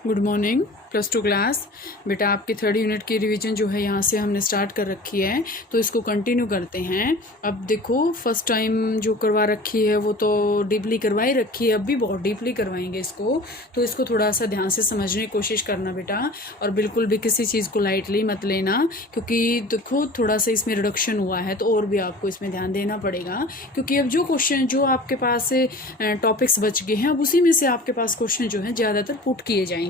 Good morning +2 class. बेटा आपकी 3rd unit की रिवीजन जो है यहाँ से हमने स्टार्ट कर रखी है, तो इसको कंटिन्यू करते हैं। अब देखो फर्स्ट टाइम जो करवा रखी है वो तो डीपली करवाई रखी है, अब भी बहुत डीपली करवाएंगे इसको, तो इसको थोड़ा सा ध्यान से समझने की कोशिश करना बेटा, और बिल्कुल भी किसी चीज़ को लाइटली मत लेना, क्योंकि देखो थोड़ा सा इसमें रिडक्शन हुआ है तो और भी आपको इसमें ध्यान देना पड़ेगा, क्योंकि अब जो क्वेश्चन जो आपके पास टॉपिक्स बच गए हैं अब उसी में से आपके पास क्वेश्चन जो है ज़्यादातर पुट किए जाएंगे।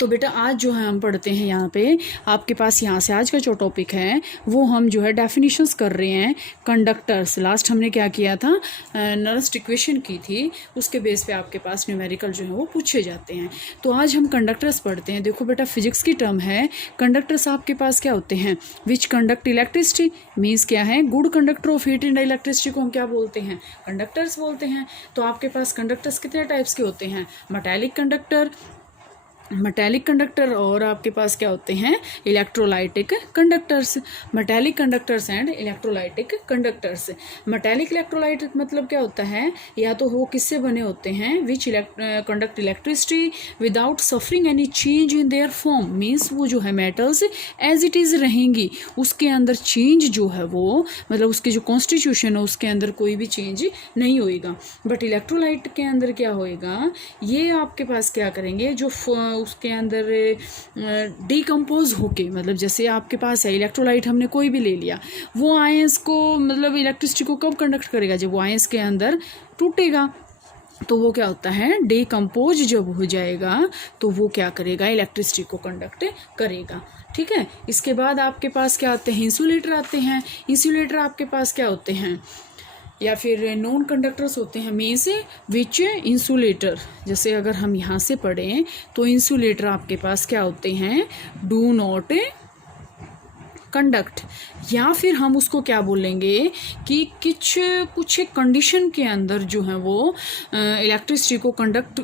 तो बेटा आज जो है हम पढ़ते हैं यहाँ पे आपके पास यहाँ से आज का जो टॉपिक है वो हम जो है डेफिनेशंस कर रहे हैं कंडक्टर्स। लास्ट हमने क्या किया था, नरस्ट इक्वेशन की थी, उसके बेस पे आपके पास न्यूमेरिकल जो है वो पूछे जाते हैं। तो आज हम कंडक्टर्स पढ़ते हैं। देखो बेटा फिजिक्स की टर्म है कंडक्टर्स आपके पास क्या होते हैं, विच कंडक्ट इलेक्ट्रिसिटी, मीन्स क्या है good conductor of heat and electricity को हम क्या बोलते हैं, कंडक्टर्स बोलते हैं। तो आपके पास कंडक्टर्स कितने टाइप्स के होते हैं, मेटेलिक कंडक्टर और आपके पास क्या होते हैं electrolytic conductors. Metallic conductors and electrolytic conductors. Metallic electrolytic मतलब क्या होता है, या तो वो किससे बने होते हैं, विच conduct electricity without suffering any change in their form, means वो जो है मेटल्स एज इट इज़ रहेंगी, उसके अंदर चेंज जो है वो मतलब उसकी जो कॉन्स्टिट्यूशन है उसके अंदर कोई भी चेंज नहीं होएगा। बट इलेक्ट्रोलाइट के अंदर क्या होएगा, ये आपके पास क्या करेंगे, जो उसके अंदर डिकम्पोज होके, मतलब जैसे आपके पास है इलेक्ट्रोलाइट हमने कोई भी ले लिया, वो आयंस को मतलब इलेक्ट्रिसिटी को कब कंडक्ट करेगा, जब वो आयंस के अंदर टूटेगा, तो वो क्या होता है डिकम्पोज जब हो जाएगा तो वो क्या करेगा, इलेक्ट्रिसिटी को कंडक्ट करेगा। ठीक है, इसके बाद आपके पास क्या आते हैं, इंसुलेटर आते हैं। इंसुलेटर आपके पास क्या होते हैं, या फिर नॉन कंडक्टर्स होते हैं, मीन्स विच इंसुलेटर। जैसे अगर हम यहाँ से पढ़ें तो इंसुलेटर आपके पास क्या होते हैं, डू नॉट कंडक्ट, या फिर हम उसको क्या बोलेंगे कि कुछ एक कंडीशन के अंदर जो है वो इलेक्ट्रिसिटी को कंडक्ट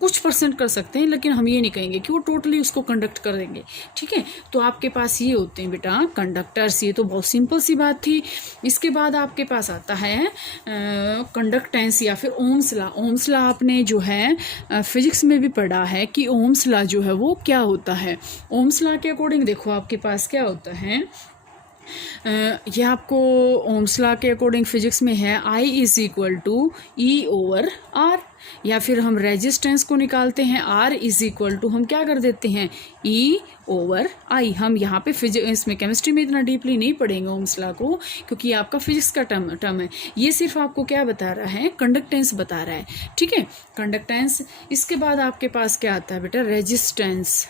कुछ % कर सकते हैं, लेकिन हम ये नहीं कहेंगे कि वो टोटली उसको कंडक्ट कर देंगे। ठीक है, तो आपके पास ये होते हैं बेटा कंडक्टर्स। ये तो बहुत सिंपल सी बात थी। इसके बाद आपके पास आता है कंडक्टेंस या फिर ओम्स लॉ। ओम्स लॉ आपने जो है फिजिक्स में भी पढ़ा है कि ओम्स लॉ जो है वो क्या होता है। ओम्स लॉ के अकॉर्डिंग देखो आपके पास क्या होता है, ये आपको ओम्स लॉ के अकॉर्डिंग फिजिक्स में है I = E/R, या फिर हम रेजिस्टेंस को निकालते हैं R हम क्या कर देते हैं E/I। हम यहाँ पे फिजिक्स में केमिस्ट्री में इतना डीपली नहीं पढ़ेंगे ओम्स लॉ को, क्योंकि आपका फिजिक्स का टर्म है। ये सिर्फ आपको क्या बता रहा है, कंडक्टेंस बता रहा है। ठीक है, कंडक्टेंस। इसके बाद आपके पास क्या आता है बेटा, रेजिस्टेंस।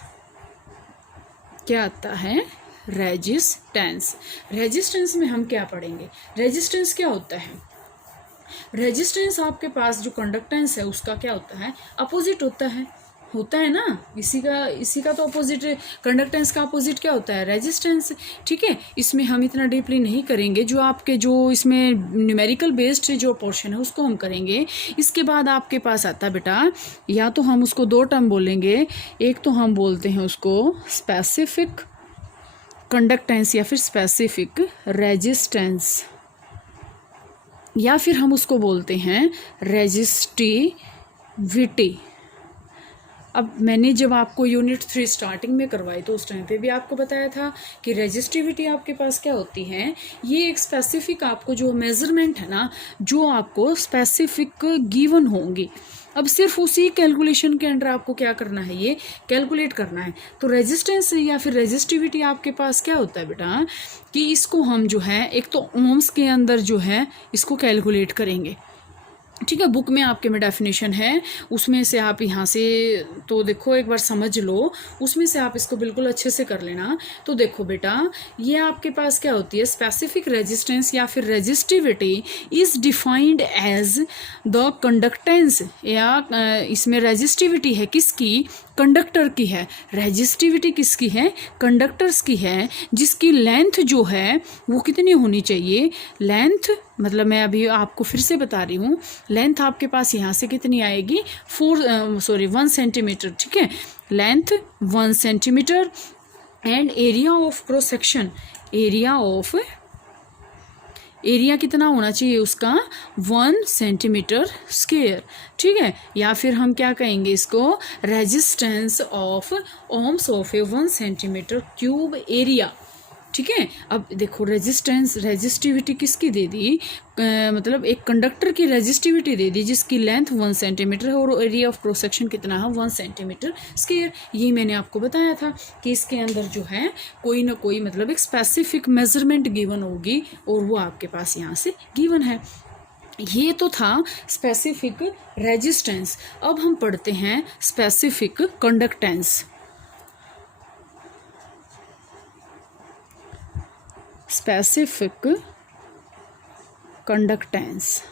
क्या आता है, रेजिस्टेंस। रेजिस्टेंस में हम क्या पढ़ेंगे, रेजिस्टेंस क्या होता है, रेजिस्टेंस आपके पास जो कंडक्टेंस है उसका क्या होता है, अपोजिट होता है ना। इसी का तो अपोजिट, कंडक्टेंस का अपोजिट क्या होता है, रेजिस्टेंस। ठीक है, इसमें हम इतना डीपली नहीं करेंगे, जो आपके जो इसमें न्यूमेरिकल बेस्ड जो पोर्शन है उसको हम करेंगे। इसके बाद आपके पास आता है बेटा, या तो हम उसको 2 टर्म बोलेंगे, एक तो हम बोलते हैं उसको स्पेसिफिक कंडक्टेंस या फिर स्पेसिफिक रेजिस्टेंस, या फिर हम उसको बोलते हैं रेजिस्टिविटी। अब मैंने जब आपको यूनिट 3 स्टार्टिंग में करवाई तो उस टाइम पे भी आपको बताया था कि रेजिस्टिविटी आपके पास क्या होती है, ये एक स्पेसिफिक आपको जो मेजरमेंट है ना, जो आपको स्पेसिफिक गिवन होंगी। अब सिर्फ उसी कैलकुलेशन के अंडर आपको क्या करना है, ये कैलकुलेट करना है। तो रेजिस्टेंस या फिर रेजिस्टिविटी आपके पास क्या होता है बेटा, कि इसको हम जो है एक तो ओम्स के अंदर जो है इसको कैलकुलेट करेंगे। ठीक है, बुक में आपके में डेफिनेशन है, उसमें से आप यहाँ से तो देखो एक बार समझ लो, उसमें से आप इसको बिल्कुल अच्छे से कर लेना। तो देखो बेटा ये आपके पास क्या होती है, स्पेसिफिक रेजिस्टेंस या फिर resistivity is defined as the conductance, या इसमें रेजिस्टिविटी है किसकी, कंडक्टर की है। रेजिस्टिविटी किसकी है, कंडक्टर्स की है, जिसकी लेंथ जो है वो कितनी होनी चाहिए, लेंथ मतलब मैं अभी आपको फिर से बता रही हूँ, लेंथ आपके पास यहाँ से कितनी आएगी 1 सेंटीमीटर। ठीक है, length 1 centimetre and area of cross section, area कितना होना चाहिए उसका 1 सेंटीमीटर स्क्वायर, ठीक है। या फिर हम क्या कहेंगे इसको, resistance of ohms of a 1 centimetre cube area, ठीक है। अब देखो रेजिस्टिविटी किसकी दे दी, मतलब एक कंडक्टर की रेजिस्टिविटी दे दी जिसकी लेंथ 1 सेंटीमीटर है और एरिया ऑफ क्रॉस सेक्शन कितना है 1 सेंटीमीटर स्क्वायर। ये मैंने आपको बताया था कि इसके अंदर जो है कोई ना कोई मतलब एक स्पेसिफिक मेजरमेंट गिवन होगी और वो आपके पास यहाँ से गिवन है। ये तो था स्पेसिफिक रेजिस्टेंस। अब हम पढ़ते हैं स्पेसिफिक कंडक्टेंस। स्पेसिफिक कंडक्टेंस,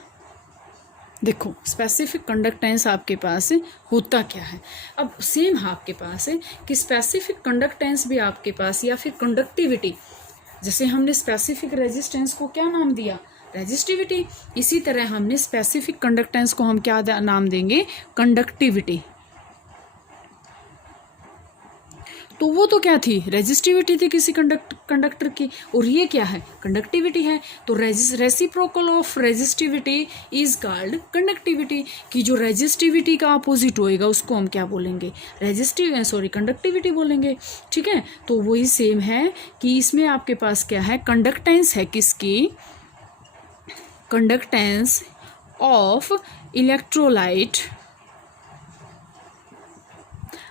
देखो स्पेसिफिक कंडक्टेंस आपके पास होता क्या है। अब सेम आपके पास है कि स्पेसिफिक कंडक्टेंस भी आपके पास, या फिर कंडक्टिविटी, जैसे हमने स्पेसिफिक रेजिस्टेंस को क्या नाम दिया, रेजिस्टिविटी, इसी तरह हमने स्पेसिफिक कंडक्टेंस को हम क्या नाम देंगे, कंडक्टिविटी। तो वो तो क्या थी, रेजिस्टिविटी थी किसी कंडक्टर की, और ये क्या है, कंडक्टिविटी है। तो reciprocal of resistivity is called conductivity, कि जो रेजिस्टिविटी का अपोजिट होएगा उसको हम क्या बोलेंगे, कंडक्टिविटी बोलेंगे, ठीक है। तो वही सेम है कि इसमें आपके पास क्या है, कंडक्टेंस है किसकी, कंडक्टेंस ऑफ इलेक्ट्रोलाइट।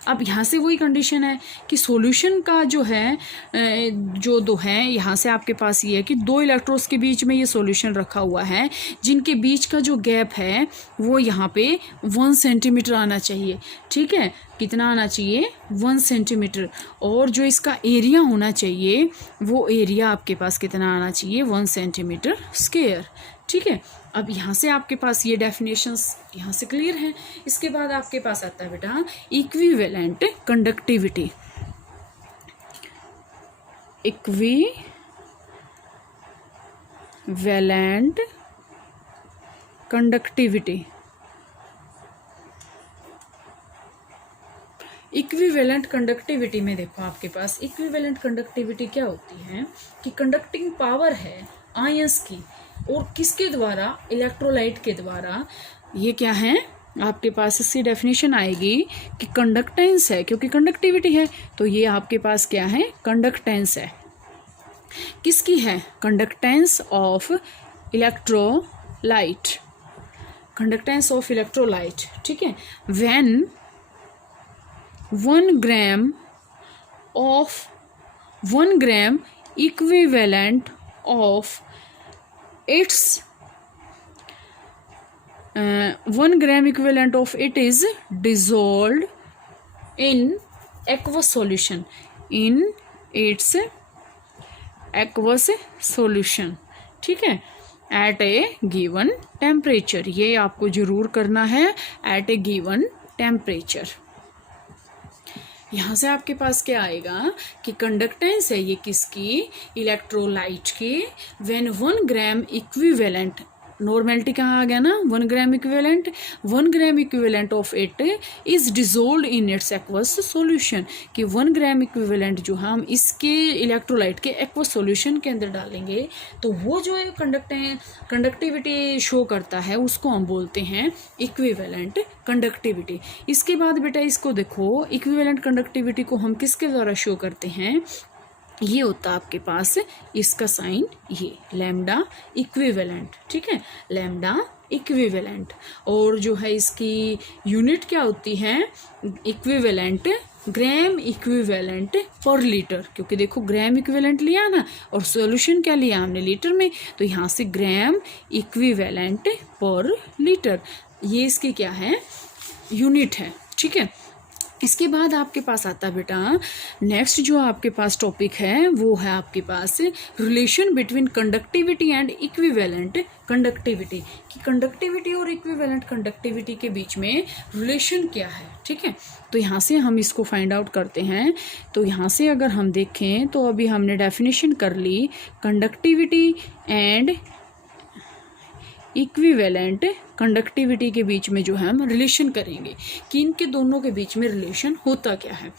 अब यहाँ से वही कंडीशन है कि सॉल्यूशन का जो है जो दो है, यहाँ से आपके पास ये है कि दो इलेक्ट्रोड्स के बीच में ये सॉल्यूशन रखा हुआ है जिनके बीच का जो गैप है वो यहाँ पे 1 सेंटीमीटर आना चाहिए, ठीक है। कितना आना चाहिए, 1 सेंटीमीटर। और जो इसका एरिया होना चाहिए वो एरिया आपके पास कितना आना चाहिए, 1 सेंटीमीटर स्क्वायर, ठीक है। अब यहाँ से आपके पास ये डेफिनेशंस यहाँ से क्लियर हैं। इसके बाद आपके पास आता है बेटा equivalent conductivity. Equivalent conductivity, equivalent conductivity में देखो आपके पास इक्विवेलेंट कंडक्टिविटी क्या होती है कि कंडक्टिंग पावर है आयंस की, और किसके द्वारा, इलेक्ट्रोलाइट के द्वारा। ये क्या है आपके पास, इसकी डेफिनेशन आएगी कि कंडक्टेंस है, क्योंकि कंडक्टिविटी है तो ये आपके पास क्या है, कंडक्टेंस है। किसकी है, conductance of electrolyte, conductance of electrolyte, ठीक है। When 1 gram equivalent of its 1 gram equivalent of it is dissolved in aqueous solution, in its aqueous solution, ठीक है, at a given temperature। ये आपको जरूर करना है, at a given temperature। यहाँ से आपके पास क्या आएगा कि कंडक्टेंस है ये किसकी, इलेक्ट्रोलाइट की। व्हेन 1 ग्राम इक्विवेलेंट, नॉर्मेलिटी कहाँ आ गया ना, 1 gram equivalent, 1 gram equivalent of it is dissolve in its aqueous solution, कि 1 ग्राम इक्विवेलेंट जो हम इसके इलेक्ट्रोलाइट के एक्वस सॉल्यूशन के अंदर डालेंगे तो वो जो कंडक्टिविटी शो करता है उसको हम बोलते हैं इक्विवेलेंट कंडक्टिविटी। इसके बाद बेटा इसको देखो, इक्विवेलेंट कंडक्टिविटी को हम किसके द्वारा शो करते हैं, ये होता है आपके पास इसका साइन, ये लैम्डा इक्विवेलेंट, ठीक है, लैम्डा इक्विवेलेंट। और जो है इसकी यूनिट क्या होती है, इक्विवेलेंट, ग्राम इक्विवेलेंट पर लीटर, क्योंकि देखो ग्राम इक्विवेलेंट लिया ना और सॉल्यूशन क्या लिया हमने, लीटर में, तो यहाँ से ग्राम इक्विवेलेंट पर लीटर, ये इसकी क्या है, यूनिट है, ठीक है। इसके बाद आपके पास आता है बेटा नेक्स्ट जो आपके पास टॉपिक है वो है आपके पास relation between conductivity and equivalent conductivity, कि कंडक्टिविटी और इक्विवेलेंट कंडक्टिविटी के बीच में रिलेशन क्या है, ठीक है। तो यहाँ से हम इसको फाइंड आउट करते हैं। तो यहाँ से अगर हम देखें तो अभी हमने डेफिनेशन कर ली, कंडक्टिविटी एंड इक्विवेलेंट कंडक्टिविटी के बीच में जो है हम रिलेशन करेंगे कि इनके दोनों के बीच में रिलेशन होता क्या है।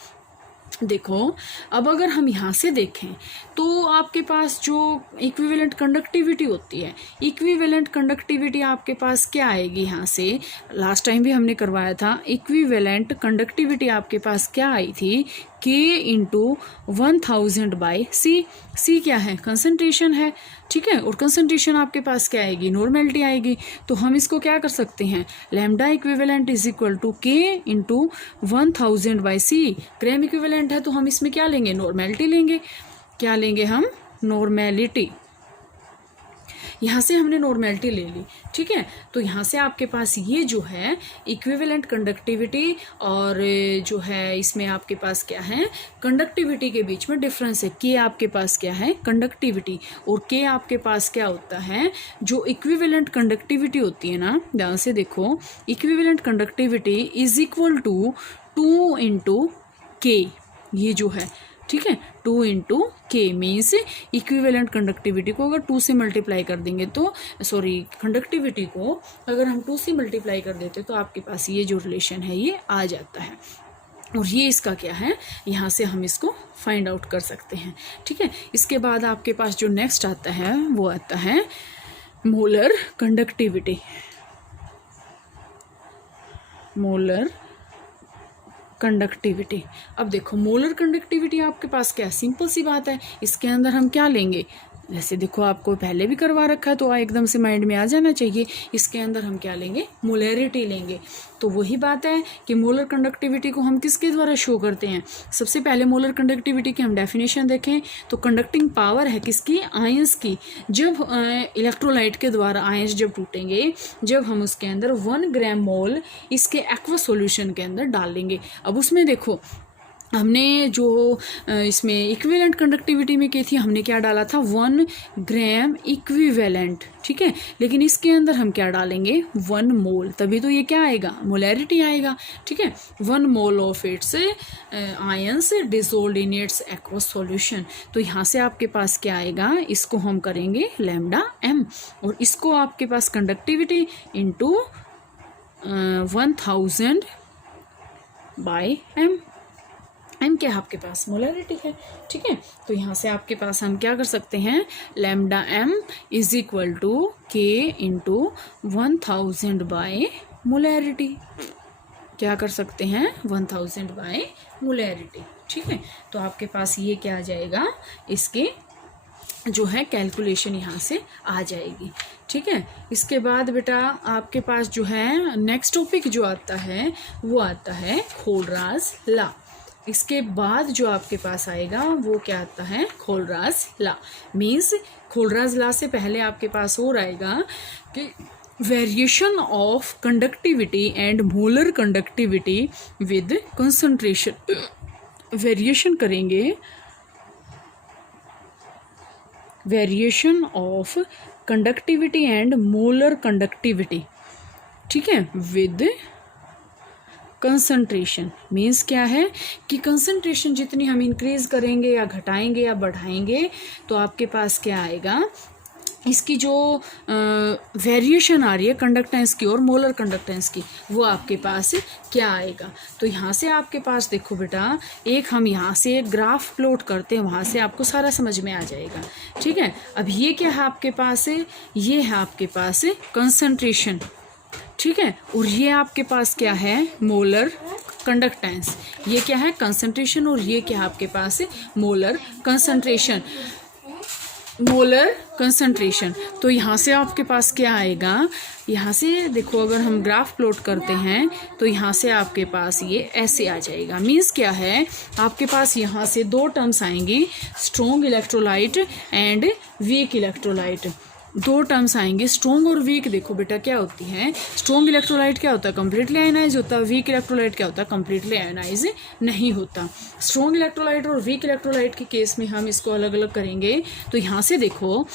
देखो अब अगर हम यहाँ से देखें तो आपके पास जो इक्विवेलेंट कंडक्टिविटी होती है, इक्विवेलेंट कंडक्टिविटी आपके पास क्या आएगी यहाँ से, लास्ट टाइम भी हमने करवाया था, इक्विवेलेंट कंडक्टिविटी आपके पास क्या आई थी, K इंटू 1000 बाई सी। सी क्या है, कंसंट्रेशन है, ठीक है, और कंसंट्रेशन आपके पास क्या आएगी, नॉर्मेलिटी आएगी। तो हम इसको क्या कर सकते हैं, lambda equivalent is equal to K into 1000 by C. Gram equivalent है तो हम इसमें क्या लेंगे, नॉर्मेलिटी लेंगे। क्या लेंगे हम, नॉर्मेलिटी। यहाँ से हमने नॉर्मेलिटी ले ली, ठीक है। तो यहाँ से आपके पास ये जो है इक्विवेलेंट कंडक्टिविटी और जो है इसमें आपके पास क्या है, कंडक्टिविटी के बीच में डिफरेंस है। के आपके पास क्या है, कंडक्टिविटी, और के आपके पास क्या होता है, जो इक्विवेलेंट कंडक्टिविटी होती है ना, ध्यान से देखो, equivalent conductivity is equal to 2 into K, ये जो है, ठीक है, 2 इंटू के मीन्स इक्विवेलेंट कंडक्टिविटी को अगर 2 से मल्टीप्लाई कर देंगे तो, सॉरी, कंडक्टिविटी को अगर हम 2 से मल्टीप्लाई कर देते तो आपके पास ये जो रिलेशन है ये आ जाता है। और ये इसका क्या है, यहाँ से हम इसको फाइंड आउट कर सकते हैं, ठीक है। इसके बाद आपके पास जो नेक्स्ट आता है वो आता है मोलर कंडक्टिविटी। Molar conductivity. अब देखो मोलर कंडक्टिविटी आपके पास क्या है, सिंपल सी बात है, इसके अंदर हम क्या लेंगे, जैसे देखो आपको पहले भी करवा रखा है तो एकदम से माइंड में आ जाना चाहिए। इसके अंदर हम क्या लेंगे, मोलैरिटी लेंगे। तो वही बात है कि मोलर कंडक्टिविटी को हम किसके द्वारा शो करते हैं। सबसे पहले मोलर कंडक्टिविटी की हम डेफिनेशन देखें तो कंडक्टिंग पावर है किसकी, आयंस की। जब इलेक्ट्रोलाइट के द्वारा आयंस जब टूटेंगे, जब हम उसके अंदर 1 ग्राम मोल इसके एक्वा सॉल्यूशन के अंदर डालेंगे। अब उसमें देखो हमने जो इसमें इक्विवेलेंट कंडक्टिविटी में की थी, हमने क्या डाला था, 1 ग्राम इक्विवेलेंट, ठीक है। लेकिन इसके अंदर हम क्या डालेंगे, 1 मोल, तभी तो ये क्या आएगा, मोलैरिटी आएगा, ठीक है। 1 mole of its ions dissolved in its aqueous solution. तो यहाँ से आपके पास क्या आएगा, इसको हम करेंगे लैम्डा एम, और इसको आपके पास conductivity into 1000 by M. M क्या है आपके पास, मोलैरिटी है, ठीक है। तो यहाँ से आपके पास हम क्या कर सकते हैं, lambda M is equal to K into 1000 by molarity. क्या कर सकते हैं, 1000 बाई मोलैरिटी, ठीक है। तो आपके पास ये क्या आ जाएगा, इसके जो है कैलकुलेशन यहाँ से आ जाएगी, ठीक है। इसके बाद बेटा आपके पास जो है नेक्स्ट टॉपिक जो आता है वो आता है खोलराज लॉ। इसके बाद जो आपके पास आएगा वो क्या आता है, Kohlrausch law. Means Kohlrausch law से पहले आपके पास और आएगा कि variation of conductivity and molar conductivity with concentration. Variation करेंगे, variation of conductivity and molar conductivity, ठीक है, विद कंसंट्रेशन। मीन्स क्या है कि कंसंट्रेशन जितनी हम इंक्रीज करेंगे या घटाएंगे या बढ़ाएंगे तो आपके पास क्या आएगा, इसकी जो वेरिएशन आ रही है कंडक्टेंस की और मोलर कंडक्टेंस की, वो आपके पास क्या आएगा। तो यहाँ से आपके पास देखो बेटा, एक हम यहाँ से एक ग्राफ प्लॉट करते हैं, वहाँ से आपको सारा समझ में आ जाएगा, ठीक है। अब ये क्या है आपके पास, ये है आपके पास कंसंट्रेशन, ठीक है, और ये आपके पास क्या है, मोलर कंडक्टेंस। ये क्या है, कंसंट्रेशन, और ये क्या है आपके पास, मोलर कंसंट्रेशन, मोलर कंसंट्रेशन। तो यहाँ से आपके पास क्या आएगा, यहाँ से देखो अगर हम ग्राफ प्लॉट करते हैं तो यहाँ से आपके पास ये ऐसे आ जाएगा। मीन्स क्या है, आपके पास यहाँ से 2 टर्म्स आएंगी, strong electrolyte and weak electrolyte. 2 terms आएंगे, स्ट्रॉन्ग और वीक। देखो बेटा क्या होती है, स्ट्रॉन्ग इलेक्ट्रोलाइट क्या होता है, कंप्लीटली आयनाइज होता है। वीक इलेक्ट्रोलाइट क्या होता है, कंप्लीटली आयनाइज नहीं होता। स्ट्रॉन्ग इलेक्ट्रोलाइट और वीक इलेक्ट्रोलाइट के केस में हम इसको अलग अलग करेंगे। तो यहाँ से देखो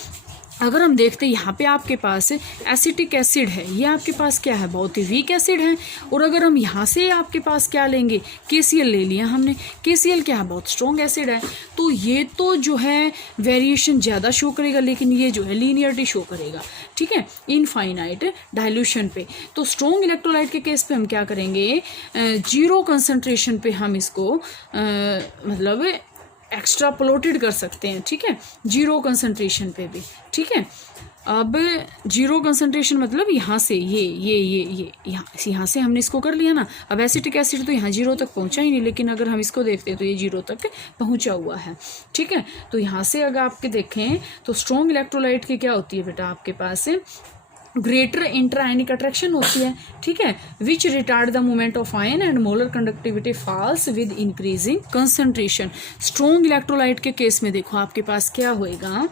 अगर हम देखते हैं यहाँ पे आपके पास एसिटिक एसिड है, ये आपके पास क्या है, बहुत ही वीक एसिड है। और अगर हम यहाँ से आपके पास क्या लेंगे, KCl ले लिया हमने, KCl क्या है, बहुत स्ट्रॉन्ग एसिड है। तो ये तो जो है वेरिएशन ज़्यादा शो करेगा, लेकिन ये जो है लीनियरिटी शो करेगा, ठीक है, इनफाइनाइट डाइल्यूशन पे। तो स्ट्रॉन्ग इलेक्ट्रोलाइट के केस पे हम क्या करेंगे, 0 कंसंट्रेशन पे हम इसको मतलब एक्स्ट्रापोलेटेड कर सकते हैं, ठीक है, 0 कंसंट्रेशन पे भी, ठीक है। अब 0 कंसंट्रेशन मतलब यहाँ से ये यहाँ से हमने इसको कर लिया ना। अब एसिटिक एसिड तो यहाँ 0 तक पहुँचा ही नहीं, लेकिन अगर हम इसको देखते हैं तो ये 0 तक पहुँचा हुआ है, ठीक है। तो यहाँ से अगर आपके देखें तो स्ट्रॉन्ग इलेक्ट्रोलाइट की क्या होती है बेटा, आपके पास ग्रेटर इंट्राआयनिक अट्रैक्शन होती है, ठीक है, which retard the movement of ion and molar conductivity falls with increasing concentration. Strong electrolyte के केस में देखो आपके पास क्या होएगा,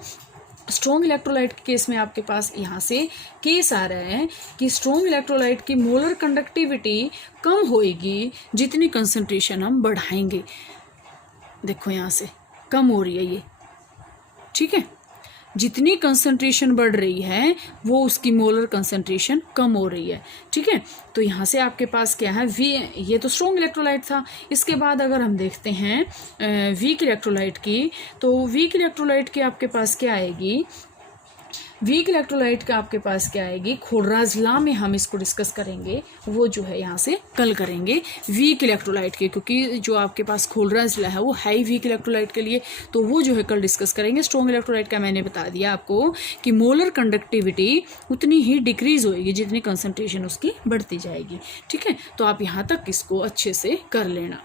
स्ट्रॉन्ग इलेक्ट्रोलाइट के केस में आपके पास यहाँ से केस आ रहा है कि स्ट्रॉन्ग इलेक्ट्रोलाइट की मोलर कंडक्टिविटी कम होएगी जितनी कंसंट्रेशन हम बढ़ाएंगे। देखो यहाँ से कम हो रही है ये, ठीक है, जितनी कंसंट्रेशन बढ़ रही है वो उसकी मोलर कंसंट्रेशन कम हो रही है, ठीक है। तो यहाँ से आपके पास क्या है, ये तो स्ट्रॉन्ग इलेक्ट्रोलाइट था। इसके बाद अगर हम देखते हैं वीक इलेक्ट्रोलाइट की, तो वीक इलेक्ट्रोलाइट की आपके पास क्या आएगी, वीक इलेक्ट्रोलाइट का आपके पास क्या आएगी, खोडराज लॉ में हम इसको डिस्कस करेंगे, वो जो है यहाँ से कल करेंगे वीक इलेक्ट्रोलाइट के, क्योंकि जो आपके पास खोडराज लॉ है वो है वीक इलेक्ट्रोलाइट के लिए, तो वो जो है कल डिस्कस करेंगे। स्ट्रॉन्ग इलेक्ट्रोलाइट का मैंने बता दिया आपको कि मोलर कंडक्टिविटी उतनी ही डिक्रीज होएगी जितनी कंसंट्रेशन उसकी बढ़ती जाएगी, ठीक है। तो आप यहाँ तक इसको अच्छे से कर लेना।